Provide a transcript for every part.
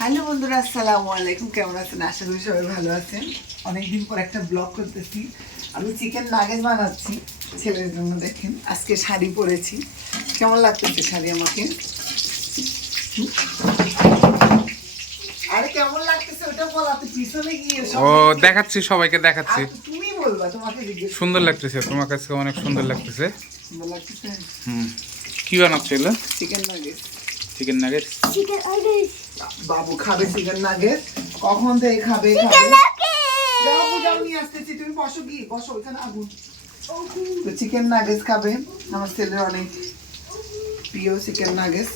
Hello বন্ধুরা আসসালামু আলাইকুম। কেমন আছেন? আশা করি সবাই ভালো আছেন। অনেকদিন পর একটা ব্লগ করতেছি। আমি চিকেন নাগেজ বানাচ্ছি ছেলের জন্য দেখেন। আজকে শাড়ি পরেছি। কেমন লাগতেছে শাড়ি আমাকে? হুম? আরে কেমন লাগতেছে ওটা বলা তো পিছনে গিয়ে সব ও দেখাচ্ছি সবাইকে দেখাচ্ছি। তুমি বলবা তোমাকে জিজ্ঞেস সুন্দর লাগতেছে তোমার কাছে অনেক সুন্দর লাগতেছে। সুন্দর লাগতেছে। হুম। কি বানাচ্ছো এগুলো? Chicken nuggets chicken nugget. বাবু খাবে চিকেন নাগেজ কখন থেকে খাবে খাবে? যাও যাও নিয়ে আসতেছি। তুমি বসো গিয়ে বসো ওইখানে আগুন। তো চিকেন নাগেজ খাবে। আমার ছেলের অনেক প্রিয় চিকেন নাগেজ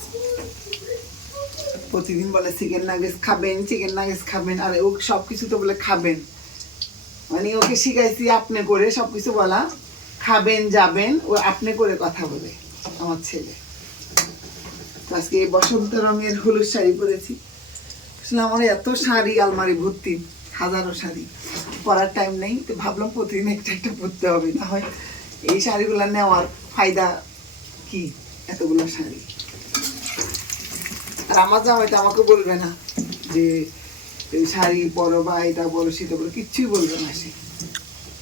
প্রতিদিন বলে চিকেন নাগেজ খাবেন চিকেন নাগেজ খাবেন আর ও সব কিছু তো বলে খাবেন। মানে ওকে শিখাইছি আপনি করে সব কিছু বলা। খাবেন যাবেন ও আপনি করে কথা বলে আমার ছেলে। আজকে বসন্ত রঙের হলুদ শাড়ি পরেছি। আসলে আমার এত শাড়ি, আলমারি ভর্তি, হাজারো শাড়ি। পরার টাইম নেই, তো ভাবলাম প্রতিদিন একটা একটা পরতে হবে। না হয় এই শাড়িগুলো নেওয়ার ফায়দা কি? এতগুলো শাড়ি। আর আমার জামাই তো আমাকে বলবে না যে শাড়ি পরো বা এটা বড় সেটা বড় কিচ্ছুই বলবে না সে।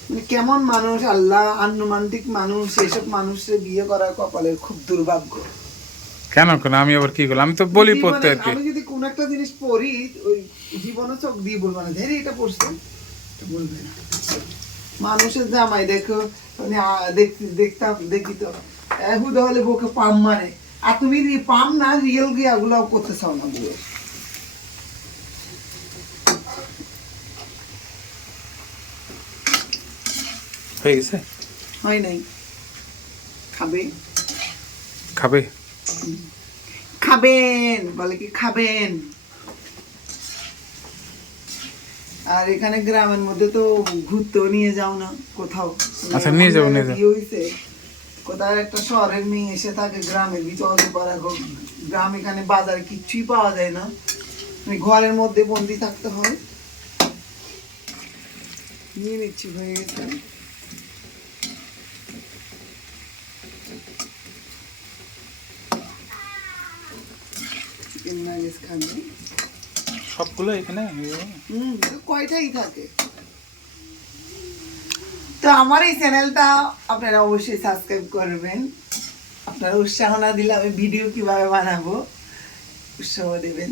মানে কেমন মানুষ, আল্লাহ আনুমান্তিক মানুষ, এসব মানুষের বিয়ে করার কপালের খুব দুর্ভাগ্য। কেন? কেন আমি আবার কি করলাম? আমি তো বলি পড়তে আর কি। আমি যদি কোন একটা জিনিস পড়ি ওই জীবনে চোখ দিয়ে বলব না ধরে এটা পড়ছে এটা বলবে না। মানুষের জামাই দেখো মানে দেখতে দেখতাম দেখি তো হুদা হলে বউকে পাম মারে। আর তুমি পাম না রিয়েল গিয়া গুলো করতে চাও না বউয়ের হয়ে গেছে? হয় নাই। খাবে? খাবে। খাবেন বলে কি খাবেন? আর এখানে গ্রামের মধ্যে তো ঘুরতেও নিয়ে যাও না কোথাও। আচ্ছা, নিয়ে যাব, নিয়ে। কি হইছে। কোথাও একটা শহরের মেয়ে এসে থাকে গ্রামে বিচলতে পারা গ্রাম এখানে বাজারে কিচ্ছুই পাওয়া যায় না। মানে ঘরের মধ্যে বন্দি থাকতে হয়। নিয়ে নিচ্ছি হয়ে গেছে। চিকেন নাগেটস খাবে। সবগুলো এখানে? হুম কয়টাই থাকে? তো আমার এই চ্যানেলটা আপনারা অবশ্যই সাবস্ক্রাইব করবেন। আপনারা উৎসাহ না দিলে আমি ভিডিও কীভাবে বানাবো উৎসাহ দেবেন।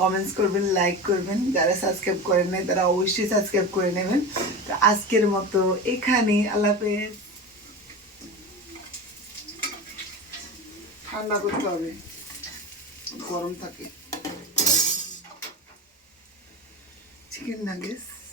কমেন্টস করবেন লাইক করবেন। যারা সাবস্ক্রাইব করেন নাই তারা অবশ্যই সাবস্ক্রাইব করে নেবেন। তো আজকের মতো এখানে আল্লাহ হাফেজ। ঠান্ডা করতে হবে। গরম থাকে। Chicken nuggets